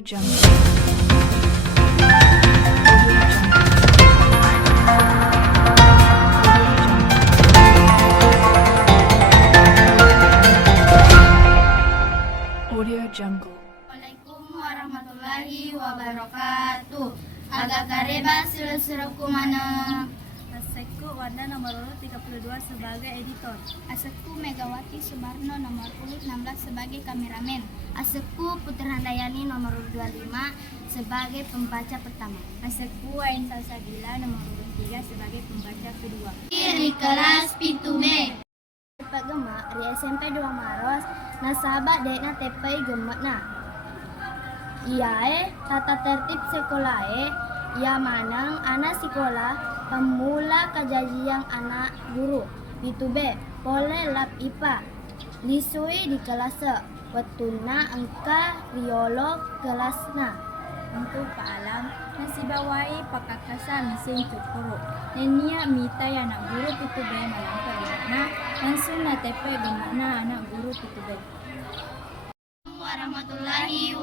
Jungle. Audio Jungle. Assalamualaikum warahmatullahi wabarakatuh. Agak kareba suruh-suruhku mana. Asekku Wanda nomor urut 32 sebagai editor. Asekku Megawati Sumarno nomor urut 16 sebagai kameramen. Asekku Putri Handayani nomor urut 25 sebagai pembaca pertama. Asekku Ain Salsabila nomor urut 3 sebagai pembaca kedua. Di kelas P2B. Pak Gemak di SMP 2 Maros nasabak dekna tepai gemak na. Iae tata tertib sekolahe ia manang anak sekolah pemula kajajian anak guru P2B boleh lap IPA lisui di kelas wetuna engka riolo kelasna. Untuk Pak Alam nasi bawai pakakasa mesin cukuru nenia mita ya anak guru P2B malam kelima langsung na tepe gemakna anak guru P2B. Warahmatullahi wabarakatuh.